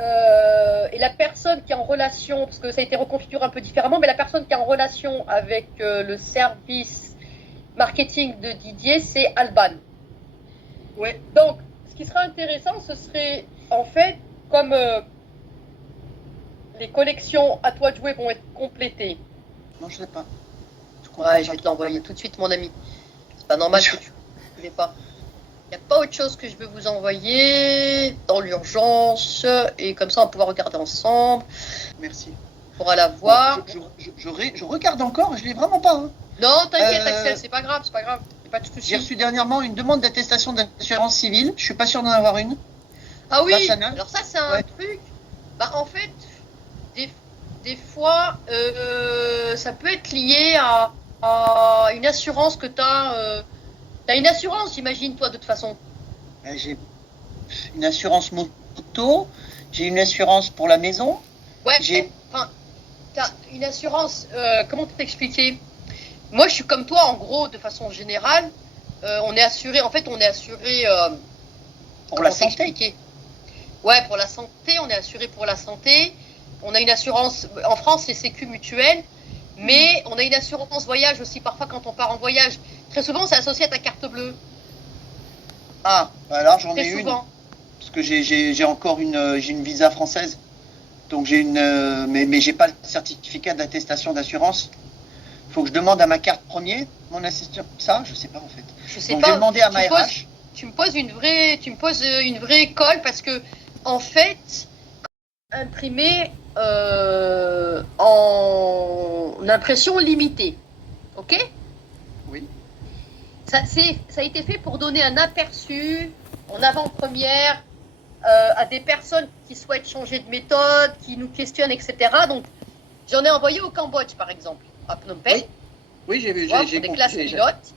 et la personne qui est en relation, parce que ça a été reconfiguré un peu différemment, mais la personne qui est en relation avec le service marketing de Didier, c'est Alban. Ouais. Donc, ce qui sera intéressant, ce serait en fait, comme les collections à toi de jouer vont être complétées. Non, je ne sais pas. Ouais, je vais te l'envoyer tout de suite, mon ami. C'est pas normal que tu ne l'aies pas. Il n'y a pas autre chose que je veux vous envoyer dans l'urgence, et comme ça on va pouvoir regarder ensemble. Merci. On pourra la voir. Bon, je regarde encore, je ne l'ai vraiment pas. Hein. Non, t'inquiète, Axel, c'est pas grave, c'est pas grave. Pas de soucis. J'ai reçu dernièrement une demande d'attestation d'assurance civile. Je suis pas sûr d'en avoir une. Ah oui, alors ça c'est un truc. Bah en fait, des fois, ça peut être lié à une assurance que t'as. T'as une assurance, j'imagine, toi, de toute façon. J'ai une assurance moto, j'ai une assurance pour la maison. Ouais, enfin, t'as une assurance, comment t'expliquer? Moi, je suis comme toi, en gros, de façon générale, on est assuré, en fait, on est assuré... pour la santé. Ouais, pour la santé, on est assuré pour la santé. On a une assurance, en France, c'est Sécu mutuelle, mais on a une assurance voyage aussi, parfois, quand on part en voyage. Très souvent, c'est associé à ta carte bleue. Ah, alors j'en ai une. Souvent. Parce que j'ai encore une visa française. Donc j'ai une, mais j'ai pas le certificat d'attestation d'assurance. Il faut que je demande à ma carte premier, mon assistant. Ça, je sais pas en fait. Je sais donc pas. J'ai demandé à ma RH. Tu me poses une vraie colle parce que en fait, imprimé en impression limitée, ok? Oui. Ça a été fait pour donner un aperçu en avant-première à des personnes qui souhaitent changer de méthode, qui nous questionnent, etc. Donc, j'en ai envoyé au Cambodge, par exemple, à Phnom Penh. Oui, j'ai vu. J'ai des classes pilotes.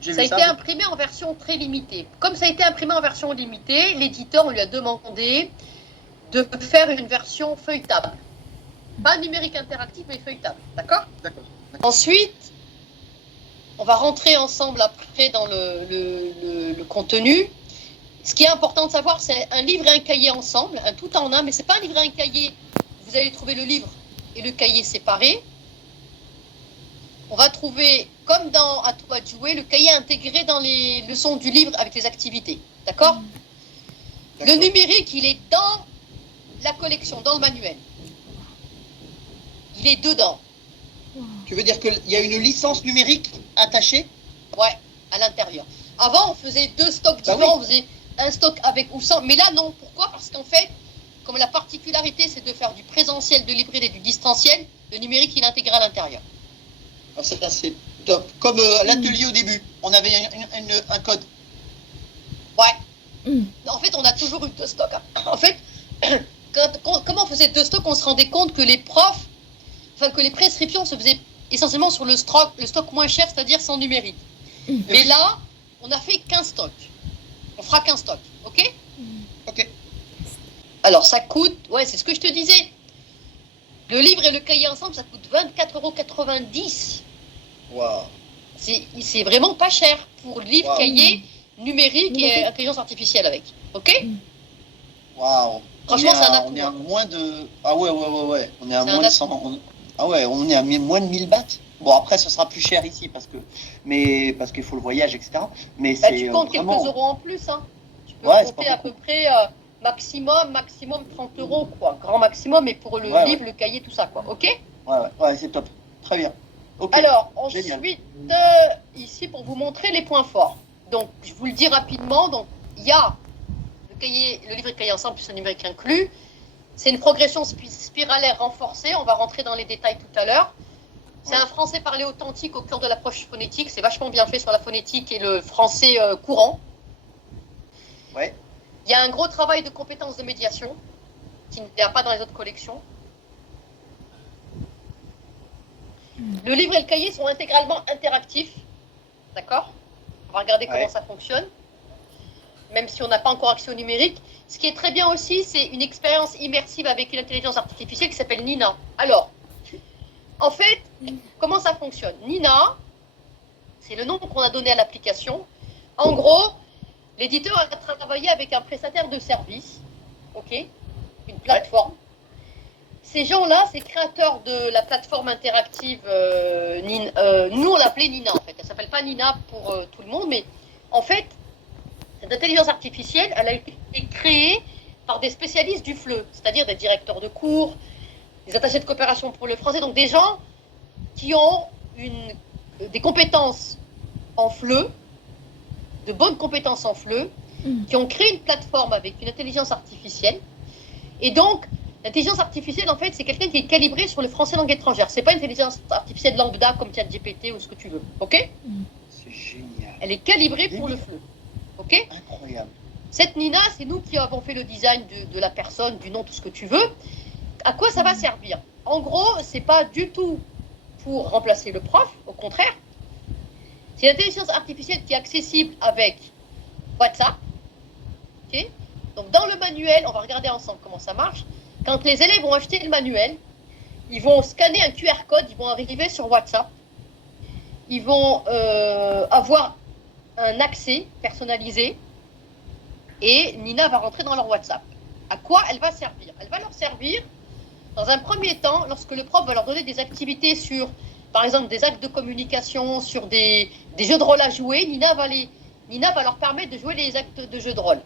Ça a été imprimé en version très limitée. Comme ça a été imprimé en version limitée, l'éditeur, on lui a demandé de faire une version feuilletable. Pas numérique interactif, mais feuilletable. D'accord ? D'accord. Ensuite, on va rentrer ensemble après dans le contenu. Ce qui est important de savoir, c'est un livre et un cahier ensemble, un tout en un, mais c'est pas un livre et un cahier. Vous allez trouver le livre et le cahier séparés. On va trouver, comme dans À toi de jouer, le cahier intégré dans les leçons du livre avec les activités. D'accord ? Le numérique, il est dans la collection, dans le manuel. Il est dedans. Tu veux dire qu'il y a une licence numérique attachée ? Ouais, à l'intérieur. Avant, on faisait deux stocks différents. On faisait un stock avec ou sans. Mais là, non. Pourquoi ? Parce qu'en fait, comme la particularité, c'est de faire du présentiel, de l'hybride et du distanciel, le numérique, il est intégré à l'intérieur. C'est top. Comme l'atelier au début, on avait un code. Ouais. En fait, on a toujours eu deux stocks. En fait, comment on faisait deux stocks, on se rendait compte que les profs, que les prescriptions se faisaient essentiellement sur le stock moins cher, c'est-à-dire sans numérique. Mais là, on a fait 15 stocks. On fera 15 stocks, ok ? Ok. Alors, ça coûte, ouais, c'est ce que je te disais. Le livre et le cahier ensemble, ça coûte 24,90 €. Waouh. C'est vraiment pas cher pour livre, cahier, numérique et intelligence artificielle avec. Ok ? Waouh. Franchement, c'est un atout. On est à moins de... Ah ouais. On est à moins de 100... Ah ouais, on est à moins de 1000 bahts. Bon, après, ce sera plus cher ici parce qu'il faut le voyage, etc. Mais c'est tu comptes vraiment... quelques euros en plus, hein. Tu peux compter à peu près maximum 30 €, quoi. Grand maximum, et pour le livre, le cahier, tout ça, quoi. Ok ? Ouais, c'est top. Très bien. Okay. Alors, ensuite, ici, pour vous montrer les points forts. Donc, je vous le dis rapidement. Donc, il y a le livre et le cahier ensemble, plus un numérique inclus. C'est une progression spiralaire renforcée. On va rentrer dans les détails tout à l'heure. C'est un français parlé authentique au cœur de l'approche phonétique. C'est vachement bien fait sur la phonétique et le français courant. Ouais. Il y a un gros travail de compétences de médiation qui n'y a pas dans les autres collections. Le livre et le cahier sont intégralement interactifs. D'accord ? On va regarder comment ça fonctionne. Même si on n'a pas encore accès au numérique. Ce qui est très bien aussi, c'est une expérience immersive avec une intelligence artificielle qui s'appelle Nina. Alors, en fait, comment ça fonctionne ? Nina, c'est le nom qu'on a donné à l'application. En gros, l'éditeur a travaillé avec un prestataire de service, ok, une plateforme. Ces gens-là, ces créateurs de la plateforme interactive, nous on l'appelait Nina en fait. Elle s'appelle pas Nina pour tout le monde, mais en fait, cette intelligence artificielle, elle a été créée par des spécialistes du FLE, c'est-à-dire des directeurs de cours, des attachés de coopération pour le français, donc des gens qui ont des compétences en FLE, de bonnes compétences en FLE, qui ont créé une plateforme avec une intelligence artificielle. Et donc, l'intelligence artificielle, en fait, c'est quelqu'un qui est calibré sur le français langue étrangère. C'est pas une intelligence artificielle lambda comme ChatGPT ou ce que tu veux. OK? C'est génial. Elle est calibrée pour le FLE. OK? Incroyable. Cette Nina, c'est nous qui avons fait le design de la personne, du nom, tout ce que tu veux. À quoi ça va servir? En gros, c'est pas du tout pour remplacer le prof, au contraire. C'est une intelligence artificielle qui est accessible avec WhatsApp. Okay. Donc dans le manuel, on va regarder ensemble comment ça marche. Quand les élèves vont acheter le manuel, ils vont scanner un QR code, ils vont arriver sur WhatsApp. Ils vont avoir un accès personnalisé et Nina va rentrer dans leur WhatsApp. À quoi elle va servir? Elle va leur servir dans un premier temps, lorsque le prof va leur donner des activités sur, par exemple, des actes de communication, sur des jeux de rôle à jouer, Nina va leur permettre de jouer les actes de jeux de rôle.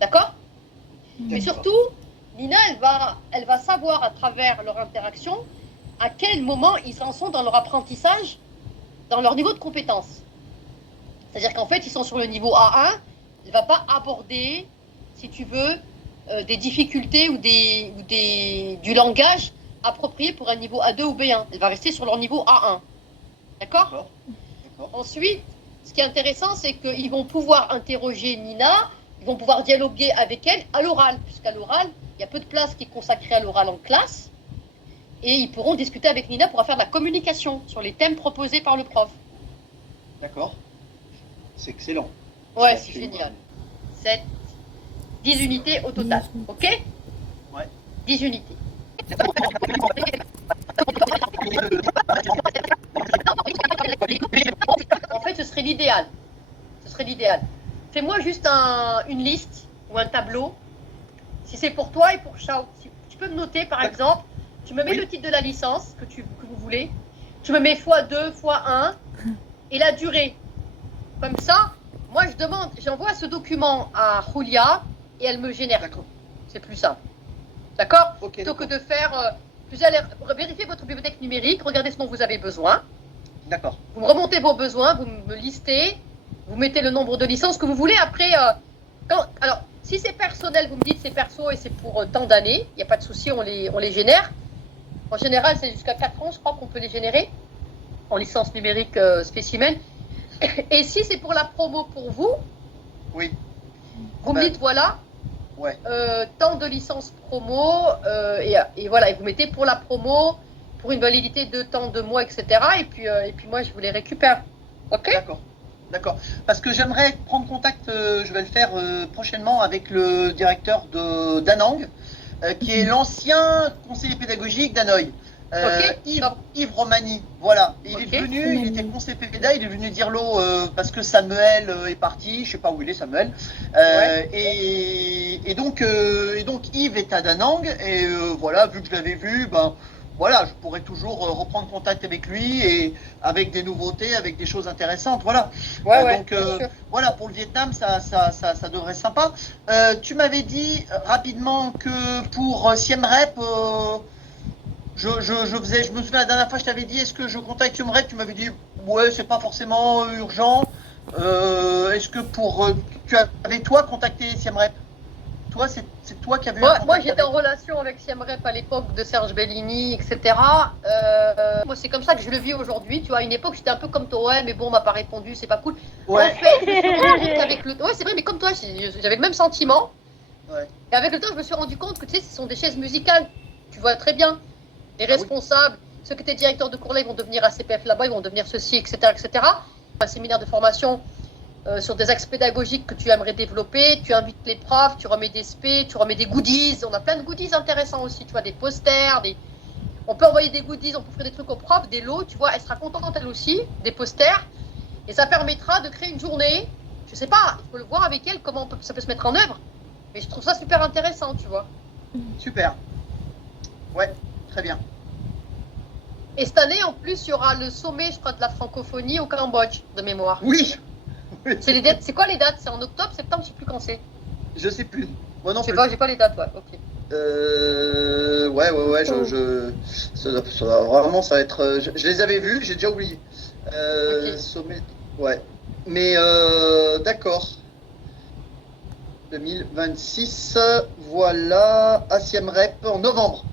D'accord? Mais surtout, Nina, elle va savoir à travers leur interaction à quel moment ils en sont dans leur apprentissage, dans leur niveau de compétence. C'est-à-dire qu'en fait, ils sont sur le niveau A1, elle ne va pas aborder, si tu veux, des difficultés ou du langage approprié pour un niveau A2 ou B1. Elle va rester sur leur niveau A1. D'accord? Ensuite, ce qui est intéressant, c'est qu'ils vont pouvoir interroger Nina, ils vont pouvoir dialoguer avec elle à l'oral, puisqu'à l'oral, il y a peu de place qui est consacrée à l'oral en classe, et ils pourront discuter avec Nina pour faire de la communication sur les thèmes proposés par le prof. D'accord. C'est excellent. Ouais, c'est génial. 10 unités au total, ok? Ouais. 10 unités. En fait, ce serait l'idéal. Fais-moi juste une liste ou un tableau. Si c'est pour toi et pour Shao, tu peux me noter par exemple, tu me mets le titre de la licence que vous voulez, tu me mets x2, x1 et la durée. Comme ça, moi j'envoie ce document à Julia et elle me génère tout. C'est plus simple. D'accord? Plutôt que de faire, vous allez vérifier votre bibliothèque numérique, regardez ce dont vous avez besoin. D'accord. Vous me remontez vos besoins, vous me listez, vous mettez le nombre de licences que vous voulez. Après, alors, si c'est personnel, vous me dites c'est perso et c'est pour tant d'années, il n'y a pas de souci, on les génère. En général, c'est jusqu'à 4 ans, je crois qu'on peut les générer en licence numérique spécimen. Et si c'est pour la promo pour vous, vous me dites voilà, tant de licences promo, et voilà, et vous mettez pour la promo, pour une validité de temps de mois, etc. Et puis moi, je vous les récupère. Ok? D'accord. Parce que j'aimerais prendre contact, je vais le faire prochainement avec le directeur d'Anang, qui est l'ancien conseiller pédagogique d'Hanoï. Yves Romani, voilà. Et il est venu, il était conseiller péda, il est venu dire l'eau parce que Samuel est parti, je sais pas où il est Samuel. Et donc Yves est à Danang et voilà, vu que je l'avais vu, voilà, je pourrais toujours reprendre contact avec lui et avec des nouveautés, avec des choses intéressantes, voilà. Donc voilà, pour le Vietnam, ça devrait être sympa. Tu m'avais dit rapidement que pour Siem Reap, je me souviens la dernière fois, je t'avais dit, est-ce que je contacte Siem Reap? Tu m'avais dit, ouais, c'est pas forcément urgent. Est-ce que tu avais toi contacté Siem Reap? Toi, c'est toi qui avais. Moi, j'étais en relation avec Siem Reap à l'époque de Serge Bellini, etc. Moi, c'est comme ça que je le vis aujourd'hui. Tu vois, à une époque, j'étais un peu comme toi, ouais, mais bon, on m'a pas répondu, c'est pas cool. En fait, je me suis rendu compte qu'avec le temps, ouais, c'est vrai, mais comme toi, j'avais le même sentiment. Et avec le temps, je me suis rendu compte que tu sais, ce sont des chaises musicales. Tu vois très bien. Les responsables, ceux qui étaient directeurs de cours là, ils vont devenir ACPF là-bas, ils vont devenir ceci, etc., etc. Un séminaire de formation sur des axes pédagogiques que tu aimerais développer, tu invites les profs, tu remets des SP, tu remets des goodies. On a plein de goodies intéressants aussi, tu vois, des posters, on peut envoyer des goodies, on peut offrir des trucs aux profs, des lots, tu vois, elle sera contente elle aussi, des posters, et ça permettra de créer une journée, je sais pas, il faut le voir avec elle comment ça peut se mettre en œuvre, mais je trouve ça super intéressant, tu vois. Super. Ouais, très bien. Et cette année, en plus, il y aura le sommet, je crois, de la francophonie au Cambodge, de mémoire. Oui. C'est quoi les dates? C'est en octobre, septembre, je sais plus quand c'est. Je sais plus. Moi non Je sais plus. pas, j'ai pas les dates, ouais. Ok. Ouais, vraiment, ça va être. Je les avais vus, j'ai déjà oublié. Ok. Sommet. Ouais. Mais d'accord. 2026, voilà. Siem Rep en novembre,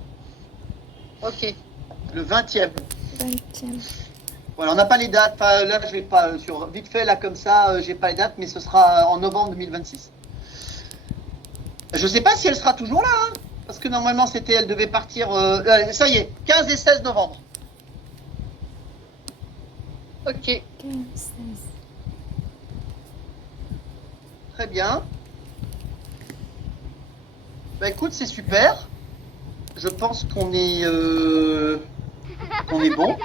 Ok. le 20e. 20e. Voilà, on n'a pas les dates. Enfin, là, je vais pas sur vite fait là comme ça, j'ai pas les dates, mais ce sera en novembre 2026. Je sais pas si elle sera toujours là, hein, parce que normalement elle devait partir. Ça y est, 15 et 16 novembre. Ok. 15, 16. Très bien. Bah écoute, c'est super. Je pense qu'on est bon.